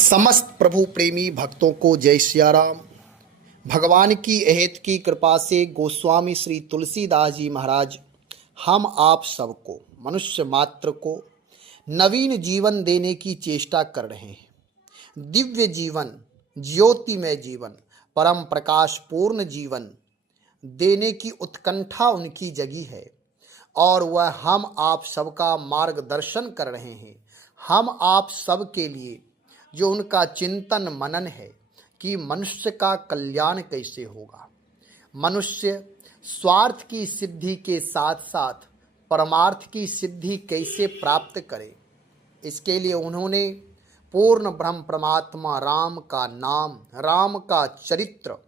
समस्त प्रभु प्रेमी भक्तों को जय सिया राम। भगवान की अहेत की कृपा से गोस्वामी श्री तुलसीदास जी महाराज हम आप सबको, मनुष्य मात्र को नवीन जीवन देने की चेष्टा कर रहे हैं। दिव्य जीवन, ज्योतिमय जीवन, परम प्रकाश पूर्ण जीवन देने की उत्कंठा उनकी जगी है और वह हम आप सबका मार्गदर्शन कर रहे हैं। हम आप सब के लिए जो उनका चिंतन मनन है कि मनुष्य का कल्याण कैसे होगा, मनुष्य स्वार्थ की सिद्धि के साथ साथ परमार्थ की सिद्धि कैसे प्राप्त करे, इसके लिए उन्होंने पूर्ण ब्रह्म परमात्मा राम का नाम, राम का चरित्र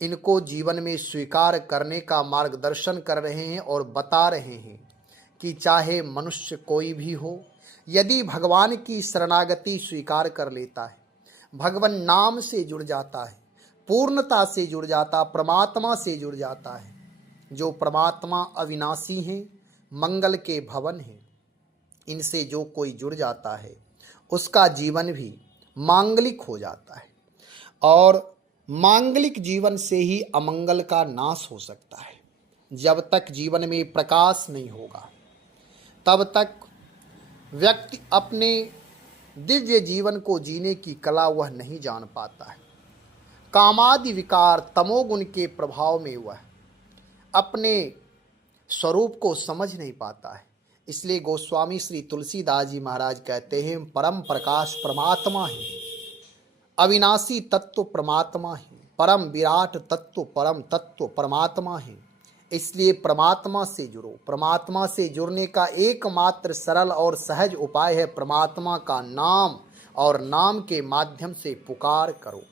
इनको जीवन में स्वीकार करने का मार्गदर्शन कर रहे हैं और बता रहे हैं कि चाहे मनुष्य कोई भी हो, यदि भगवान की शरणागति स्वीकार कर लेता है, भगवान नाम से जुड़ जाता है, पूर्णता से जुड़ जाता, परमात्मा से जुड़ जाता है। जो परमात्मा अविनाशी हैं, मंगल के भवन हैं, इनसे जो कोई जुड़ जाता है उसका जीवन भी मांगलिक हो जाता है और मांगलिक जीवन से ही अमंगल का नाश हो सकता है। जब तक जीवन में प्रकाश नहीं होगा तब तक व्यक्ति अपने दिव्य जीवन को जीने की कला वह नहीं जान पाता है। कामादि विकार तमोगुण के प्रभाव में वह अपने स्वरूप को समझ नहीं पाता है। इसलिए गोस्वामी श्री तुलसीदास जी महाराज कहते हैं, परम प्रकाश परमात्मा है, अविनाशी तत्व परमात्मा है, परम विराट तत्व, परम तत्व परमात्मा है। इसलिए परमात्मा से जुड़ो। परमात्मा से जुड़ने का एकमात्र सरल और सहज उपाय है परमात्मा का नाम, और नाम के माध्यम से पुकार करो।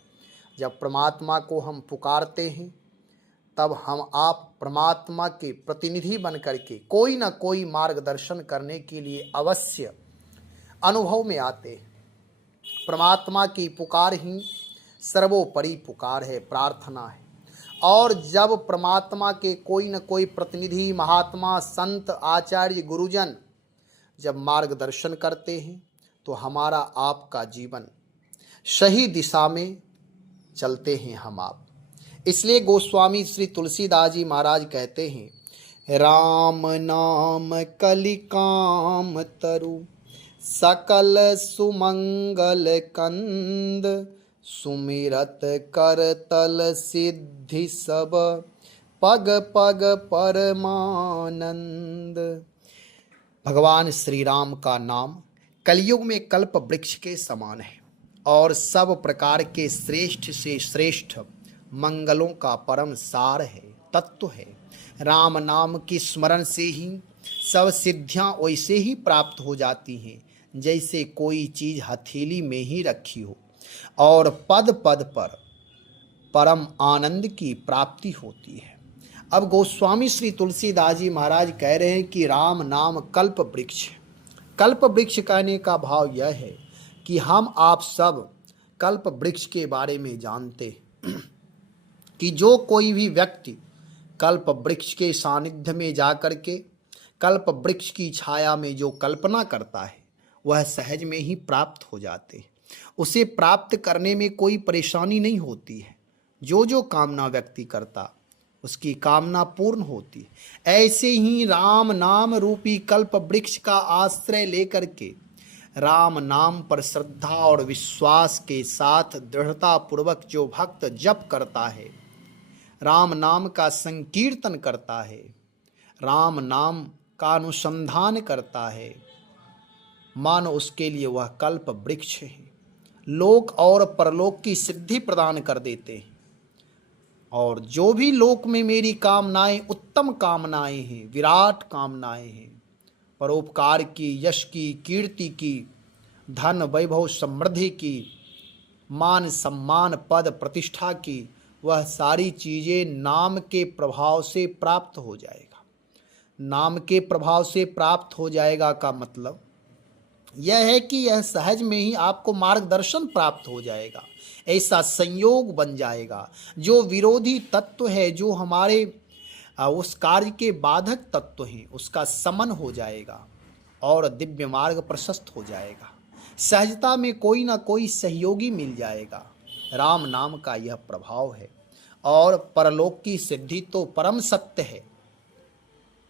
जब परमात्मा को हम पुकारते हैं तब हम आप परमात्मा के प्रतिनिधि बन करके कोई ना कोई मार्गदर्शन करने के लिए अवश्य अनुभव में आते हैं। परमात्मा की पुकार ही सर्वोपरि पुकार है, प्रार्थना है। और जब परमात्मा के कोई न कोई प्रतिनिधि, महात्मा, संत, आचार्य, गुरुजन जब मार्गदर्शन करते हैं तो हमारा आपका जीवन सही दिशा में चलते हैं हम आप। इसलिए गोस्वामी श्री तुलसीदास जी महाराज कहते हैं, राम नाम कलिकाम तरु सकल सुमंगल कंद सुमिरत करतल सिद्धि सब पग पग परमानंद। भगवान श्री राम का नाम कलयुग में कल्प वृक्ष के समान है और सब प्रकार के श्रेष्ठ से श्रेष्ठ मंगलों का परम सार है, तत्व है। राम नाम की स्मरण से ही सब सिद्धियां वैसे ही प्राप्त हो जाती हैं जैसे कोई चीज हथेली में ही रखी हो, और पद पद पर परम आनंद की प्राप्ति होती है। अब गोस्वामी श्री तुलसीदास जी महाराज कह रहे हैं कि राम नाम कल्प वृक्ष। कल्प वृक्ष कहने का भाव यह है कि हम आप सब कल्प वृक्ष के बारे में जानते हैं कि जो कोई भी व्यक्ति कल्प वृक्ष के सानिध्य में जाकर के कल्प वृक्ष की छाया में जो कल्पना करता है वह सहज में ही प्राप्त हो जाते हैं। उसे प्राप्त करने में कोई परेशानी नहीं होती है। जो जो कामना व्यक्ति करता उसकी कामना पूर्ण होती है। ऐसे ही राम नाम रूपी कल्प वृक्ष का आश्रय लेकर के राम नाम पर श्रद्धा और विश्वास के साथ दृढ़ता पूर्वक जो भक्त जप करता है, राम नाम का संकीर्तन करता है, राम नाम का अनुसंधान करता है, मानो उसके लिए वह कल्प वृक्ष है। लोक और परलोक की सिद्धि प्रदान कर देते हैं। और जो भी लोक में मेरी कामनाएं उत्तम कामनाएं हैं, विराट कामनाएं हैं, परोपकार की, यश की, कीर्ति की, धन वैभव समृद्धि की, मान सम्मान पद प्रतिष्ठा की, वह सारी चीजें नाम के प्रभाव से प्राप्त हो जाएगा। नाम के प्रभाव से प्राप्त हो जाएगा का मतलब यह है कि यह सहज में ही आपको मार्गदर्शन प्राप्त हो जाएगा। ऐसा संयोग बन जाएगा। जो विरोधी तत्व है, जो हमारे उस कार्य के बाधक तत्व हैं, उसका समन हो जाएगा और दिव्य मार्ग प्रशस्त हो जाएगा। सहजता में कोई ना कोई सहयोगी मिल जाएगा। राम नाम का यह प्रभाव है। और परलोक की सिद्धि तो परम सत्य है,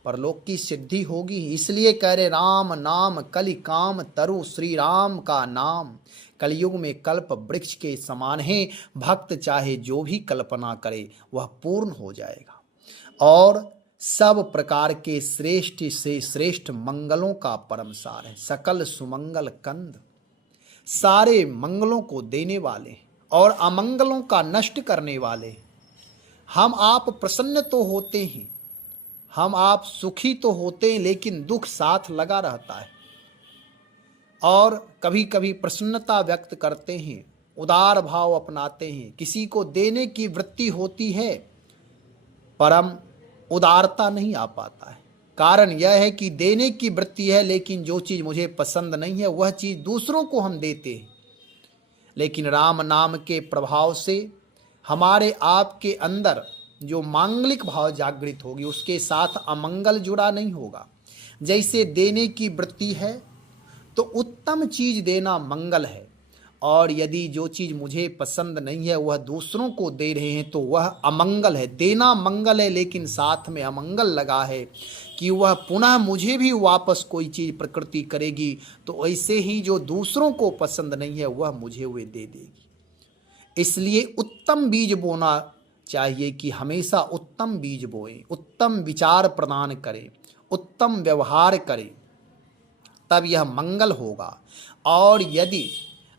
परलोक की सिद्धि होगी। इसलिए कह रहे राम नाम कलि काम तरु, श्री राम का नाम कलयुग में कल्प वृक्ष के समान है। भक्त चाहे जो भी कल्पना करे वह पूर्ण हो जाएगा। और सब प्रकार के श्रेष्ठ से श्रेष्ठ मंगलों का परम सार है। सकल सुमंगल कंद, सारे मंगलों को देने वाले और अमंगलों का नष्ट करने वाले। हम आप प्रसन्न तो होते हैं, हम आप सुखी तो होते हैं, लेकिन दुख साथ लगा रहता है। और कभी कभी प्रसन्नता व्यक्त करते हैं, उदार भाव अपनाते हैं, किसी को देने की वृत्ति होती है, परम उदारता नहीं आ पाता है। कारण यह है कि देने की वृत्ति है, लेकिन जो चीज़ मुझे पसंद नहीं है वह चीज़ दूसरों को हम देते हैं। लेकिन राम नाम के प्रभाव से हमारे आपके अंदर जो मांगलिक भाव जागृत होगी, उसके साथ अमंगल जुड़ा नहीं होगा। जैसे देने की वृत्ति है तो उत्तम चीज देना मंगल है, और यदि जो चीज मुझे पसंद नहीं है वह दूसरों को दे रहे हैं तो वह अमंगल है। देना मंगल है, लेकिन साथ में अमंगल लगा है कि वह पुनः मुझे भी वापस कोई चीज प्रकृति करेगी, तो ऐसे ही जो दूसरों को पसंद नहीं है वह मुझे वे दे देगी। इसलिए उत्तम बीज बोना चाहिए कि हमेशा उत्तम बीज बोएं, उत्तम विचार प्रदान करें, उत्तम व्यवहार करें, तब यह मंगल होगा। और यदि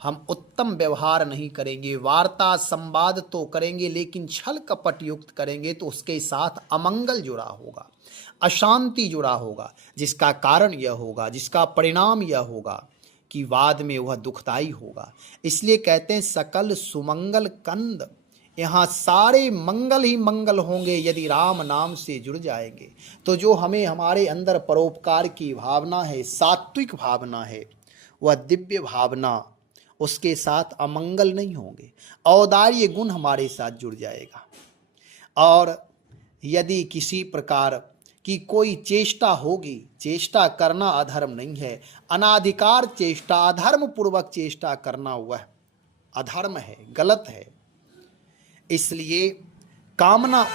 हम उत्तम व्यवहार नहीं करेंगे, वार्ता संवाद तो करेंगे लेकिन छल कपट युक्त करेंगे, तो उसके साथ अमंगल जुड़ा होगा, अशांति जुड़ा होगा, जिसका कारण यह होगा, जिसका परिणाम यह होगा कि बाद में वह दुखदाई होगा। इसलिए कहते हैं सकल सुमंगल कंद, यहाँ सारे मंगल ही मंगल होंगे यदि राम नाम से जुड़ जाएंगे। तो जो हमें हमारे अंदर परोपकार की भावना है, सात्विक भावना है, वह दिव्य भावना, उसके साथ अमंगल नहीं होंगे, औदार्य गुण हमारे साथ जुड़ जाएगा। और यदि किसी प्रकार की कोई चेष्टा होगी, चेष्टा करना अधर्म नहीं है, अनाधिकार चेष्टा, अधर्म पूर्वक चेष्टा करना वह अधर्म है, गलत है। इसलिए कामना,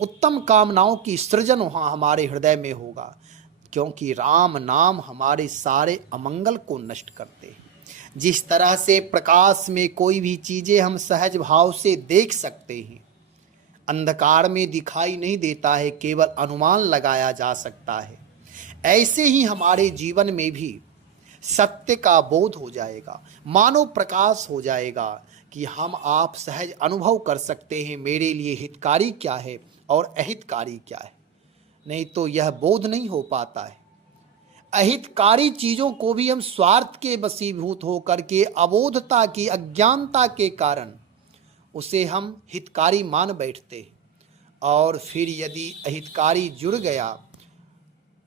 उत्तम कामनाओं की सृजन वहाँ हमारे हृदय में होगा, क्योंकि राम नाम हमारे सारे अमंगल को नष्ट करते हैं। जिस तरह से प्रकाश में कोई भी चीज़ें हम सहज भाव से देख सकते हैं, अंधकार में दिखाई नहीं देता है, केवल अनुमान लगाया जा सकता है, ऐसे ही हमारे जीवन में भी सत्य का बोध हो जाएगा, मानो प्रकाश हो जाएगा कि हम आप सहज अनुभव कर सकते हैं मेरे लिए हितकारी क्या है और अहितकारी क्या है। नहीं तो यह बोध नहीं हो पाता है। अहितकारी चीज़ों को भी हम स्वार्थ के वशीभूत होकर के, अबोधता की, अज्ञानता के कारण उसे हम हितकारी मान बैठते, और फिर यदि अहितकारी जुड़ गया,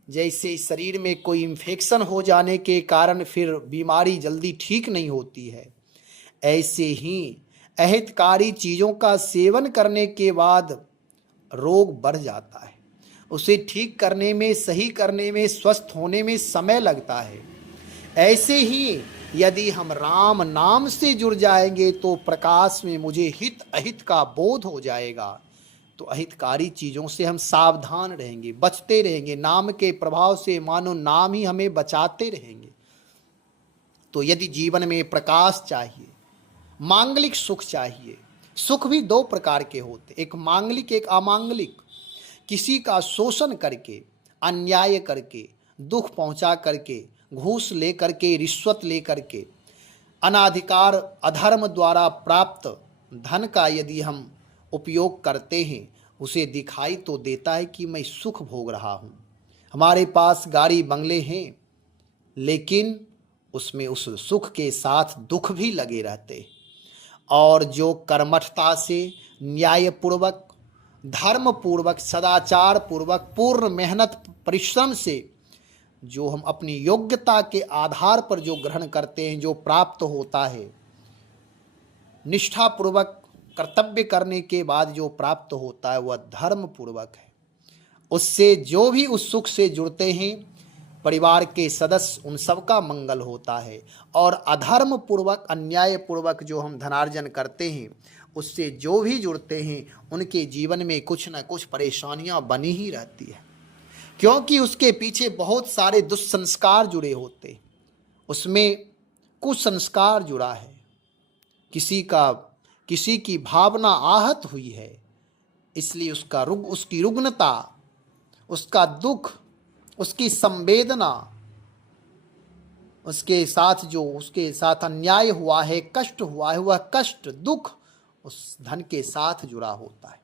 जैसे शरीर में कोई इन्फेक्शन हो जाने के कारण फिर बीमारी जल्दी ठीक नहीं होती है, ऐसे ही अहितकारी चीज़ों का सेवन करने के बाद रोग बढ़ जाता है। उसे ठीक करने में, सही करने में, स्वस्थ होने में समय लगता है। ऐसे ही यदि हम राम नाम से जुड़ जाएंगे तो प्रकाश में मुझे हित अहित का बोध हो जाएगा, तो अहितकारी चीज़ों से हम सावधान रहेंगे, बचते रहेंगे। नाम के प्रभाव से मानो नाम ही हमें बचाते रहेंगे। तो यदि जीवन में प्रकाश चाहिए, मांगलिक सुख चाहिए, सुख भी दो प्रकार के होते, एक मांगलिक एक अमांगलिक। किसी का शोषण करके, अन्याय करके, दुख पहुंचा करके, घूस ले करके, रिश्वत ले करके, अनाधिकार अधर्म द्वारा प्राप्त धन का यदि हम उपयोग करते हैं, उसे दिखाई तो देता है कि मैं सुख भोग रहा हूँ, हमारे पास गाड़ी बंगले हैं, लेकिन उसमें उस सुख के साथ दुख भी लगे रहते। और जो कर्मठता से, न्यायपूर्वक, धर्मपूर्वक, सदाचार पूर्वक, पूर्ण मेहनत परिश्रम से जो हम अपनी योग्यता के आधार पर जो ग्रहण करते हैं, जो प्राप्त होता है, निष्ठापूर्वक कर्तव्य करने के बाद जो प्राप्त होता है, वह धर्मपूर्वक है। उससे जो भी उस सुख से जुड़ते हैं परिवार के सदस्य उन सबका मंगल होता है। और अधर्म पूर्वक अन्याय पूर्वक जो हम धनार्जन करते हैं उससे जो भी जुड़ते हैं उनके जीवन में कुछ न कुछ परेशानियां बनी ही रहती है, क्योंकि उसके पीछे बहुत सारे दुष्संस्कार जुड़े होते, उसमें कुसंस्कार जुड़ा है, किसी की भावना आहत हुई है, इसलिए उसकी रुग्णता, उसका दुख, उसकी संवेदना, उसके साथ अन्याय हुआ है, कष्ट हुआ है, वह कष्ट दुख उस धन के साथ जुड़ा होता है।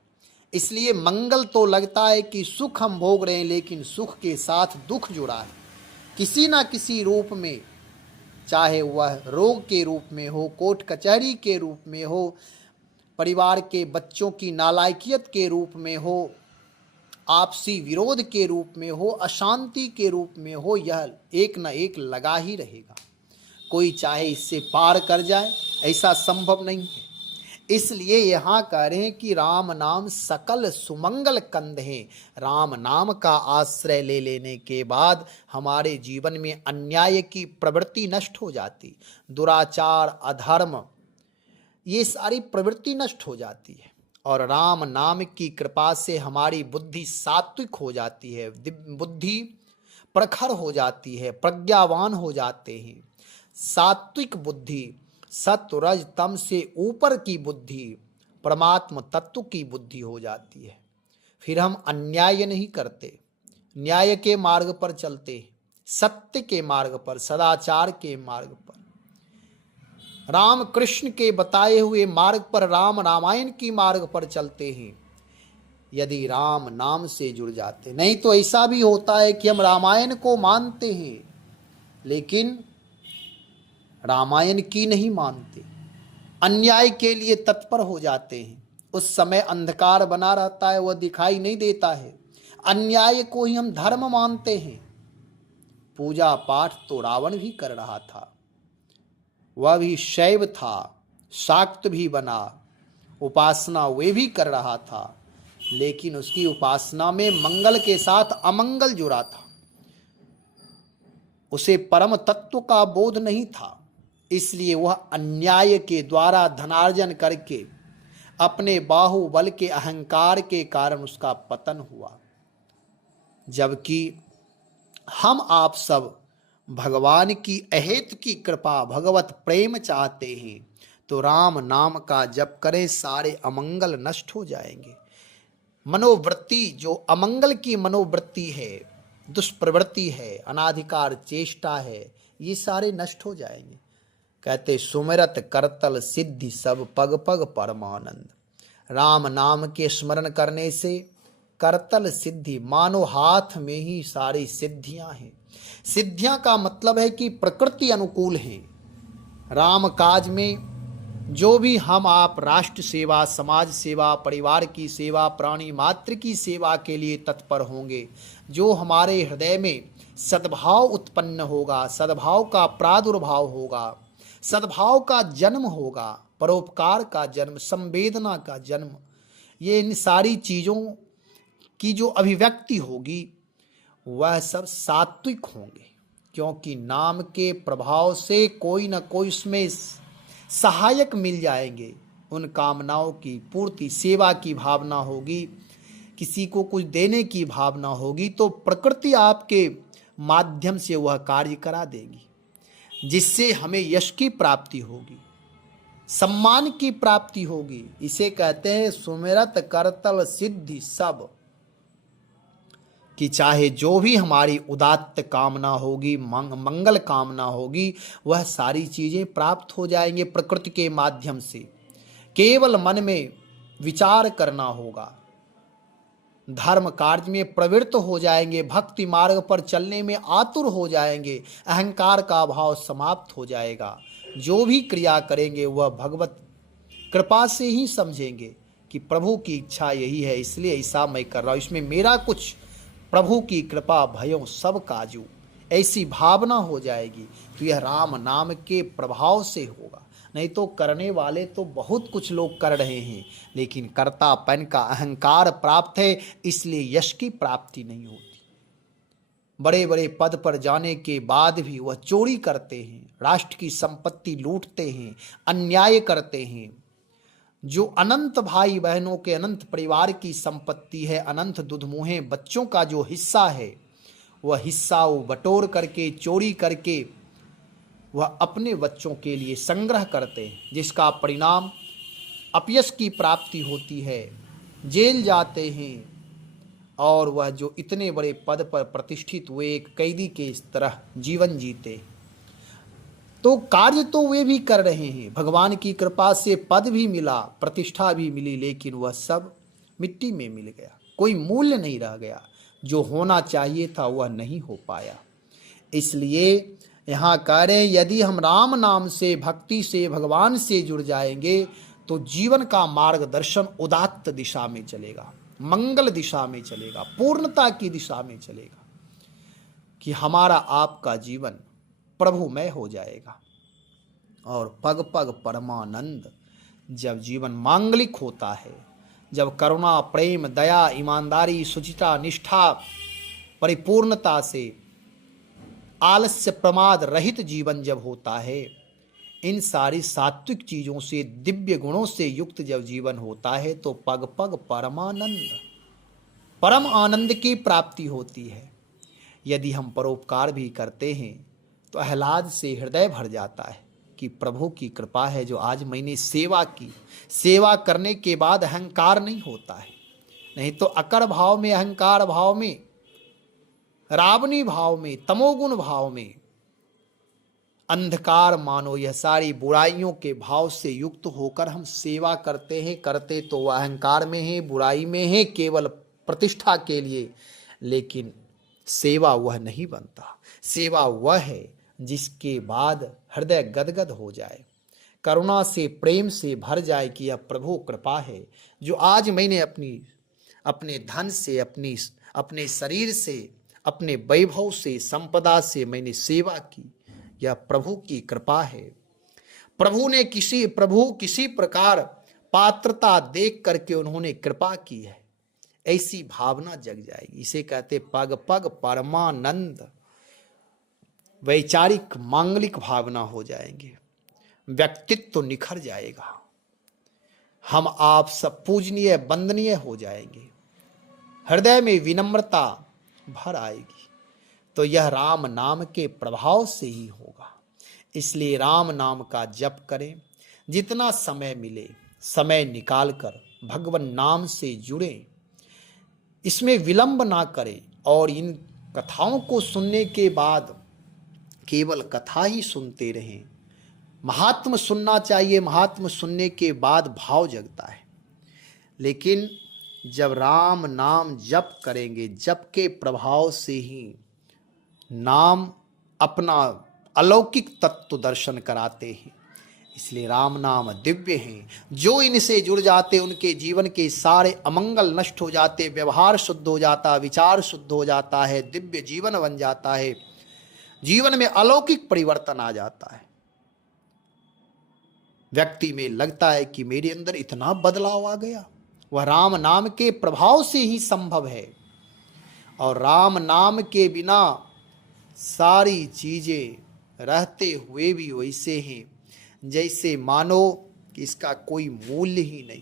इसलिए मंगल तो लगता है कि सुख हम भोग रहे हैं, लेकिन सुख के साथ दुख जुड़ा है किसी ना किसी रूप में, चाहे वह रोग के रूप में हो, कोर्ट कचहरी के रूप में हो, परिवार के बच्चों की नालायकियत के रूप में हो, आपसी विरोध के रूप में हो, अशांति के रूप में हो, यह एक न एक लगा ही रहेगा। कोई चाहे इससे पार कर जाए ऐसा संभव नहीं है। इसलिए यहाँ कह रहे हैं कि राम नाम सकल सुमंगल कंद है। राम नाम का आश्रय ले लेने के बाद हमारे जीवन में अन्याय की प्रवृत्ति नष्ट हो जाती, दुराचार, अधर्म, ये सारी प्रवृत्ति नष्ट हो जाती है। और राम नाम की कृपा से हमारी बुद्धि सात्विक हो जाती है, बुद्धि प्रखर हो जाती है, प्रज्ञावान हो जाते हैं। सात्विक बुद्धि, सत्व रज तम से ऊपर की बुद्धि, परमात्म तत्व की बुद्धि हो जाती है। फिर हम अन्याय नहीं करते, न्याय के मार्ग पर चलते, सत्य के मार्ग पर, सदाचार के मार्ग पर, राम कृष्ण के बताए हुए मार्ग पर, राम रामायण की मार्ग पर चलते हैं यदि राम नाम से जुड़ जाते। नहीं तो ऐसा भी होता है कि हम रामायण को मानते हैं लेकिन रामायण की नहीं मानते, अन्याय के लिए तत्पर हो जाते हैं। उस समय अंधकार बना रहता है, वह दिखाई नहीं देता है, अन्याय को ही हम धर्म मानते हैं। पूजा पाठ तो रावण भी कर रहा था, वह भी शैव था, शाक्त भी बना, उपासना वे भी कर रहा था, लेकिन उसकी उपासना में मंगल के साथ अमंगल जुड़ा था, उसे परम तत्व का बोध नहीं था। इसलिए वह अन्याय के द्वारा धनार्जन करके अपने बाहुबल के अहंकार के कारण उसका पतन हुआ। जबकि हम आप सब भगवान की अहेत की कृपा, भगवत प्रेम चाहते हैं तो राम नाम का जप करें, सारे अमंगल नष्ट हो जाएंगे। मनोवृत्ति जो अमंगल की मनोवृत्ति है, दुष्प्रवृत्ति है, अनाधिकार चेष्टा है, ये सारे नष्ट हो जाएंगे। कहते सुमिरत करतल सिद्धि सब पग पग परमानंद। राम नाम के स्मरण करने से करतल सिद्धि, मानो हाथ में ही सारी सिद्धियां हैं। सिद्धियां का मतलब है कि प्रकृति अनुकूल है। राम काज में जो भी हम आप राष्ट्र सेवा, समाज सेवा, परिवार की सेवा, प्राणी मात्र की सेवा के लिए तत्पर होंगे, जो हमारे हृदय में सद्भाव उत्पन्न होगा, सद्भाव का प्रादुर्भाव होगा, सद्भाव का जन्म होगा, परोपकार का जन्म, संवेदना का जन्म, ये इन सारी चीज़ों की जो अभिव्यक्ति होगी वह सब सात्विक होंगे, क्योंकि नाम के प्रभाव से कोई न कोई उसमें सहायक मिल जाएंगे। उन कामनाओं की पूर्ति, सेवा की भावना होगी, किसी को कुछ देने की भावना होगी, तो प्रकृति आपके माध्यम से वह कार्य करा देगी, जिससे हमें यश की प्राप्ति होगी, सम्मान की प्राप्ति होगी। इसे कहते हैं सुमिरत करतल सिद्धि सब, कि चाहे जो भी हमारी उदात्त कामना होगी, मंगल कामना होगी, वह सारी चीज़ें प्राप्त हो जाएंगे प्रकृति के माध्यम से। केवल मन में विचार करना होगा, धर्म कार्य में प्रवृत्त हो जाएंगे, भक्ति मार्ग पर चलने में आतुर हो जाएंगे, अहंकार का भाव समाप्त हो जाएगा। जो भी क्रिया करेंगे वह भगवत कृपा से ही समझेंगे कि प्रभु की इच्छा यही है, इसलिए ऐसा मैं कर रहा हूँ, इसमें मेरा कुछ, प्रभु की कृपा भयो सब काजू, ऐसी भावना हो जाएगी। तो यह राम नाम के प्रभाव से होगा। नहीं तो करने वाले तो बहुत कुछ लोग कर रहे हैं, लेकिन कर्तापन का अहंकार प्राप्त है, इसलिए यश की प्राप्ति नहीं होती। बड़े बड़े पद पर जाने के बाद भी वह चोरी करते हैं, राष्ट्र की संपत्ति लूटते हैं, अन्याय करते हैं। जो अनंत भाई बहनों के, अनंत परिवार की संपत्ति है, अनंत दुधमुहे बच्चों का जो हिस्सा है, वह हिस्सा वो बटोर करके, चोरी करके वह अपने बच्चों के लिए संग्रह करते हैं, जिसका परिणाम अपयश की प्राप्ति होती है, जेल जाते हैं और वह जो इतने बड़े पद पर प्रतिष्ठित हुए एक कैदी के इस तरह जीवन जीते। तो कार्य तो वे भी कर रहे हैं, भगवान की कृपा से पद भी मिला, प्रतिष्ठा भी मिली, लेकिन वह सब मिट्टी में मिल गया, कोई मूल्य नहीं रह गया। जो होना चाहिए था वह नहीं हो पाया। इसलिए यहाँ कह रहे हैं, यदि हम राम नाम से, भक्ति से, भगवान से जुड़ जाएंगे तो जीवन का मार्गदर्शन उदात्त दिशा में चलेगा, मंगल दिशा में चलेगा, पूर्णता की दिशा में चलेगा, कि हमारा आपका जीवन प्रभुमय हो जाएगा। और पग पग परमानंद। जब जीवन मांगलिक होता है, जब करुणा, प्रेम, दया, ईमानदारी, शुचिता, निष्ठा, परिपूर्णता से, आलस्य, प्रमाद रहित जीवन जब होता है, इन सारी सात्विक चीजों से, दिव्य गुणों से युक्त जब जीवन होता है, तो पग पग परमानंद, परम आनंद की प्राप्ति होती है। यदि हम परोपकार भी करते हैं तो आह्लाद से हृदय भर जाता है कि प्रभु की कृपा है जो आज मैंने सेवा की। सेवा करने के बाद अहंकार नहीं होता है, नहीं तो अकड़ भाव में, अहंकार भाव में, रावणी भाव में, तमोगुण भाव में, अंधकार मानो यह सारी बुराइयों के भाव से युक्त होकर हम सेवा करते हैं। करते तो वह अहंकार में है, बुराई में है, केवल प्रतिष्ठा के लिए, लेकिन सेवा वह नहीं बनता। सेवा वह है जिसके बाद हृदय गदगद हो जाए, करुणा से, प्रेम से भर जाए कि यह प्रभु कृपा है जो आज मैंने अपने धन से, अपने शरीर से, अपने वैभव से, संपदा से मैंने सेवा की, यह प्रभु की कृपा है। प्रभु किसी प्रकार पात्रता देख करके उन्होंने कृपा की है, ऐसी भावना जग जाएगी। इसे कहते पग पग परमानंद। वैचारिक मांगलिक भावना हो जाएंगे, व्यक्तित्व तो निखर जाएगा, हम आप सब पूजनीय, वंदनीय हो जाएंगे, हृदय में विनम्रता भर आएगी। तो यह राम नाम के प्रभाव से ही होगा। इसलिए राम नाम का जप करें, जितना समय मिले समय निकाल कर भगवान नाम से जुड़ें, इसमें विलंब ना करें। और इन कथाओं को सुनने के बाद केवल कथा ही सुनते रहें। महात्म सुनना चाहिए, महात्म सुनने के बाद भाव जगता है। लेकिन जब राम नाम जप करेंगे, जप के प्रभाव से ही नाम अपना अलौकिक तत्व दर्शन कराते हैं। इसलिए राम नाम दिव्य हैं। जो इनसे जुड़ जाते उनके जीवन के सारे अमंगल नष्ट हो जाते, व्यवहार शुद्ध हो जाता, विचार शुद्ध हो जाता है, दिव्य जीवन बन जाता है, जीवन में अलौकिक परिवर्तन आ जाता है। व्यक्ति में लगता है कि मेरे अंदर इतना बदलाव आ गया। वह राम नाम के प्रभाव से ही संभव है। और राम नाम के बिना सारी चीजें रहते हुए भी वैसे हैं जैसे मानो कि इसका कोई मूल्य ही नहीं।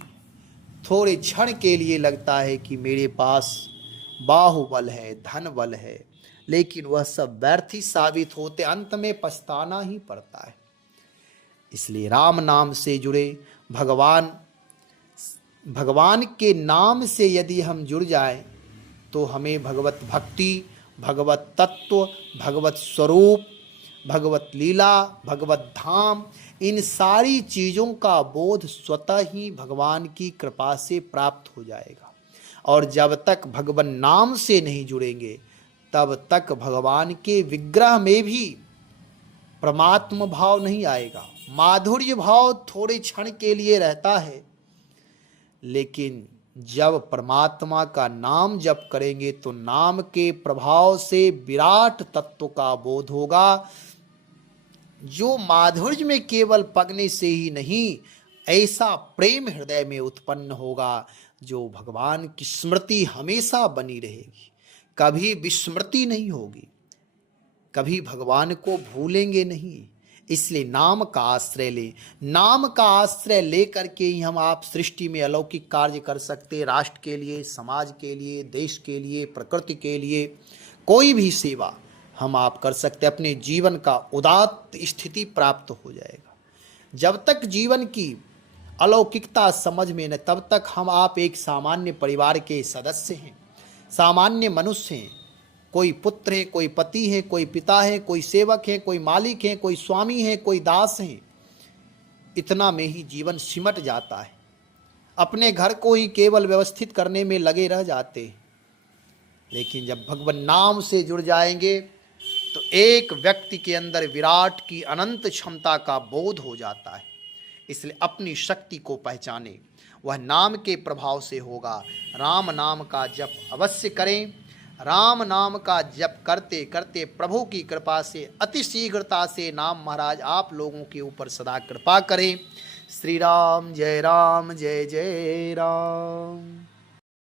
थोड़े क्षण के लिए लगता है कि मेरे पास बाहुबल है, धन बल है, लेकिन वह सब व्यर्थ ही साबित होते, अंत में पछताना ही पड़ता है। इसलिए राम नाम से जुड़े, भगवान के नाम से यदि हम जुड़ जाएं तो हमें भगवत भक्ति, भगवत तत्व, भगवत स्वरूप, भगवत लीला, भगवत धाम, इन सारी चीज़ों का बोध स्वतः ही भगवान की कृपा से प्राप्त हो जाएगा। और जब तक भगवान नाम से नहीं जुड़ेंगे तब तक भगवान के विग्रह में भी परमात्म भाव नहीं आएगा। माधुर्य भाव थोड़े क्षण के लिए रहता है, लेकिन जब परमात्मा का नाम जप करेंगे तो नाम के प्रभाव से विराट तत्व का बोध होगा, जो माधुर्य में केवल पगने से ही नहीं, ऐसा प्रेम हृदय में उत्पन्न होगा जो भगवान की स्मृति हमेशा बनी रहेगी, कभी विस्मृति नहीं होगी। कभी भगवान को भूलेंगे नहीं। इसलिए नाम का आश्रय लें। नाम का आश्रय लेकर के ही हम आप सृष्टि में अलौकिक कार्य कर सकते हैं। राष्ट्र के लिए, समाज के लिए, देश के लिए, प्रकृति के लिए कोई भी सेवा हम आप कर सकते हैं। अपने जीवन का उदात्त स्थिति प्राप्त हो जाएगा। जब तक जीवन की अलौकिकता समझ में न, तब तक हम आप एक सामान्य परिवार के सदस्य हैं, सामान्य मनुष्य हैं। कोई पुत्र है, कोई पति है, कोई पिता है, कोई सेवक है, कोई मालिक है, कोई स्वामी है, कोई दास है। इतना में ही जीवन सिमट जाता है। अपने घर को ही केवल व्यवस्थित करने में लगे रह जाते हैं। लेकिन जब भगवान नाम से जुड़ जाएंगे तो एक व्यक्ति के अंदर विराट की अनंत क्षमता का बोध हो जाता है। इसलिए अपनी शक्ति को पहचानें, वह नाम के प्रभाव से होगा। राम नाम का जप अवश्य करें। राम नाम का जप करते करते प्रभु की कृपा से अति शीघ्रता से नाम महाराज आप लोगों के ऊपर सदा कृपा करें। श्री राम जय जय राम।